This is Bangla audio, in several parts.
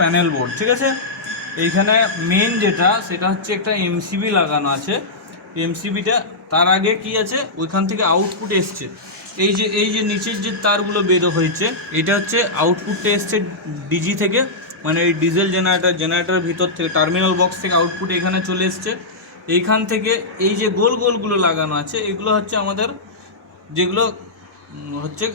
প্যানেল বোর্ড, ঠিক আছে। এইখানে মেন যেটা সেটা হচ্ছে একটা এমসিবি লাগানো আছে। এমসিবিটা তার আগে কি আছে, ওইখান থেকে আউটপুট এসছে। এই যে নিচের যে তারগুলো বেরো হয়েছে, এটা হচ্ছে আউটপুটটা এসছে ডিজি থেকে, মানে এই ডিজেল জেনারেটরের ভিতর থেকে, টার্মিনাল বক্স থেকে আউটপুট এখানে চলে এসছে। এইখান থেকে এই যে গোল গোলগুলো লাগানো আছে, এগুলো হচ্ছে আমাদের যেগুলো হচ্ছে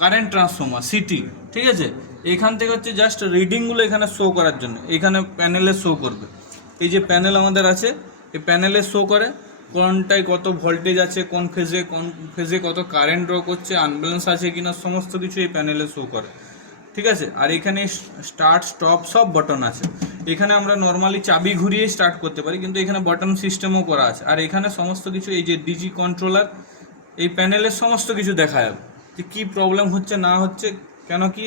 কারেন্ট ট্রান্সফর্মার সিটি, ঠিক আছে। এখান থেকে হচ্ছে জাস্ট রিডিংগুলো এখানে শো করার জন্য এখানে প্যানেলে শো করবে। এই যে প্যানেল আমাদের আছে, এই প্যানেলে শো করে কোনটায় কত ভোল্টেজ আছে, কোন ফেজে কত কারেন্ট ড্র করছে, আনব্যালেন্স আছে কিনা, সমস্ত কিছু এই প্যানেলে শো করে, ঠিক আছে। আর এখানে স্টার্ট স্টপ সব বাটন আছে। এখানে আমরা নর্মালি চাবি ঘুরিয়ে স্টার্ট করতে পারি, কিন্তু এখানে বাটন সিস্টেমও করা আছে। আর এখানে সমস্ত কিছু এই যে ডিজি কন্ট্রোলার, এই প্যানেলের সমস্ত কিছু দেখা যাবে যে কী প্রবলেম হচ্ছে না হচ্ছে। কেন কি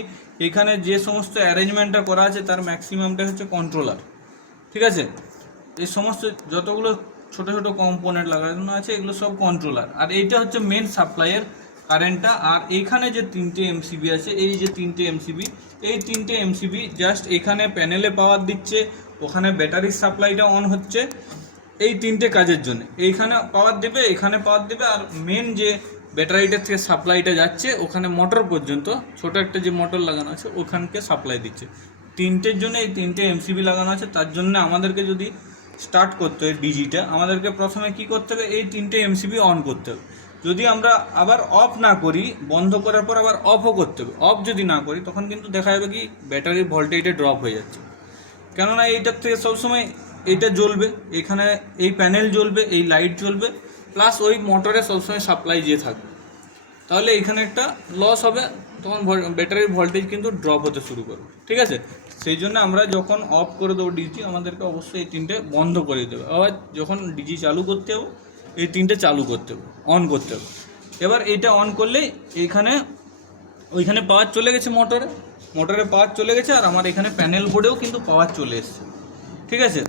এখানে যে সমস্ত অ্যারেঞ্জমেন্টটা করা আছে তার ম্যাক্সিমামটা হচ্ছে কন্ট্রোলার, ঠিক আছে। এই সমস্ত যতগুলো ছোট ছোট কম্পোনেন্ট লাগানো আছে এগুলো সব কন্ট্রোলার। আর এইটা হচ্ছে মেন সাপ্লাইয়ের কারেন্টটা। আর এইখানে যে তিনটে এমসিবি আছে, এই যে তিনটে এমসিবি, এই তিনটে এমসিবি জাস্ট এখানে প্যানেলে পাওয়ার দিচ্ছে, ওখানে ব্যাটারির সাপ্লাইটা অন হচ্ছে, এই তিনটে কাজের জন্য। এইখানে পাওয়ার দেবে, এখানে পাওয়ার দেবে, আর মেন যে ব্যাটারিটার থেকে সাপ্লাইটা যাচ্ছে ওখানে মোটর পর্যন্ত, ছোট একটা যে মোটর লাগানো আছে ওখানকে সাপ্লাই দিচ্ছে। তিনটের জন্য এই তিনটে এমসিবি লাগানো আছে। তার জন্য আমাদেরকে যদি স্টার্ট করতে হয় ডিজিটা, আমাদেরকে প্রথমে কি করতে হবে, এই তিনটে এমসিবি অন করতে হবে। যদি আমরা আবার অফ না করি, বন্ধ করার পর আবার অফও করতে হবে। অফ যদি না করি তখন কিন্তু দেখা যাবে কি ব্যাটারির ভোল্টেজটা ড্রপ হয়ে যাচ্ছে। কেননা এইটার থেকে সবসময় এইটা জ্বলবে, এখানে এই প্যানেল জ্বলবে, এই লাইট জ্বলবে, প্লাস ওই মোটরে সবসময় সাপ্লাই যেয়ে থাকবে। তাহলে এখানে একটা লস হবে, তখন ব্যাটারির ভোল্টেজ কিন্তু ড্রপ হতে শুরু করবে, ঠিক আছে। সেই জন্য আমরা যখন অফ করে দেবো ডিজি, আমাদেরকে অবশ্যই এই তিনটে বন্ধ করে দেবে। আবার যখন ডিজি চালু করতে হবে এই তিনটে চালু করতে হবে, অন করতে হবে। এবার এটা অন করলেই ওইখানে পাওয়ার চলে গেছে, মোটরে পাওয়ার চলে গেছে, আর আমার এখানে প্যানেল বোর্ডেও কিন্তু পাওয়ার চলে এসছে, ঠিক আছে।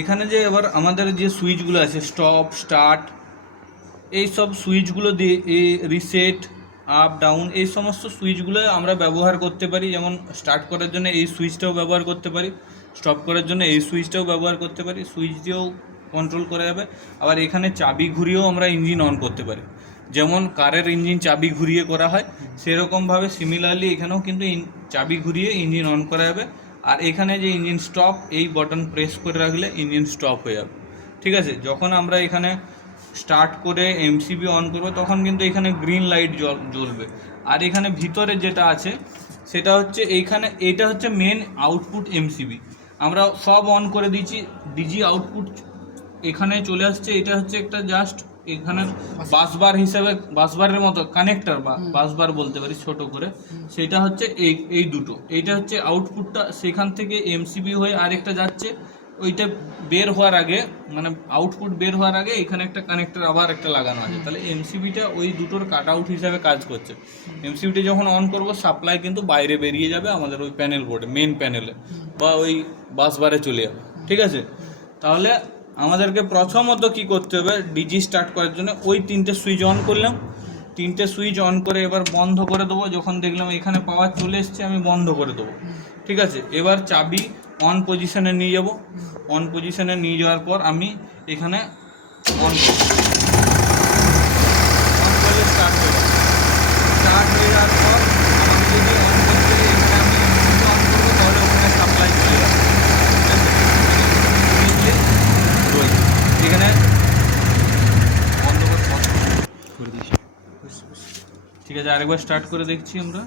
এখানে যে এবার আমাদের যে সুইচগুলো আছে, স্টপ স্টার্ট, এই সব সুইচগুলো দিয়ে এই রিসেট আপ ডাউন, এই সমস্ত সুইচগুলো আমরা ব্যবহার করতে পারি। যেমন স্টার্ট করার জন্য এই সুইচটাও ব্যবহার করতে পারি, স্টপ করার জন্য এই সুইচটাও ব্যবহার করতে পারি। সুইচ দিয়েও কন্ট্রোল করা যাবে। আবার এখানে চাবি ঘুরিয়েও আমরা ইঞ্জিন অন করতে পারি, যেমন কারের ইঞ্জিন চাবি ঘুরিয়ে করা হয়, সেরকমভাবে সিমিলারলি এখানেও কিন্তু চাবি ঘুরিয়ে ইঞ্জিন অন করা যাবে। আর এখানে যে ইঞ্জিন স্টপ, এই বাটন প্রেস করে রাখলে ইঞ্জিন স্টপ হয়ে যাবে, ঠিক আছে। যখন আমরা এখানে স্টার্ট করে এমসিবি অন করব তখন কিন্তু এখানে গ্রিন লাইট জ্বলবে। আর এখানে ভিতরে যেটা আছে সেটা হচ্ছে এইখানে, এটা হচ্ছে মেন আউটপুট এমসিবি। আমরা সব অন করে দিয়েছি, ডিজি আউটপুট এখানে চলে আসছে। এটা হচ্ছে একটা জাস্ট এখানে বাসবার হিসাবে, বাসবারের মতো কানেক্টর বা বাসবার বলতে পারি ছোট করে, সেটা হচ্ছে এই দুটো। এইটা হচ্ছে আউটপুটটা, সেখান থেকে এমসিবি হয়ে আরেকটা যাচ্ছে। ওইটা বের হওয়ার আগে, মানে আউটপুট বের হওয়ার আগে এখানে একটা কানেক্টর আবার একটা লাগানো আছে। তাহলে এমসিবিটা ওই দুটোর কাট আউট হিসাবে কাজ করছে। এমসিবিটা যখন অন করব সাপ্লাই কিন্তু বাইরে বেরিয়ে যাবে আমাদের ওই প্যানেল বোর্ডে, মেন প্যানেলে বা ওই বাসবারে চলে যাবে, ঠিক আছে। তাহলে আমাদেরকে প্রথমত কি করতে হবে, ডিজি স্টার্ট করার জন্য ওই তিনটে সুইচ অন করলাম, তিনটে সুইচ অন করে এবার বন্ধ করে দেবো। যখন দেখলাম এখানে পাওয়ার চলে এসছে আমি বন্ধ করে দেবো, ঠিক আছে। এবার চাবি অন পজিশনে নিয়ে যাব, অন পজিশনে নিয়ে যাওয়ার পর আমি এখানে অন করব, অন করলে স্টার্ট হয়ে যাবে। স্টার্ট হয়ে যাওয়ার পর আমাকে যদি অন করতে এখানে আমি অন করবো তাহলে ওখানে সাপ্লাই চলে যাবে, এখানে বন্ধ করে দিচ্ছি, ঠিক আছে। আরেকবার স্টার্ট করে দেখছি আমরা।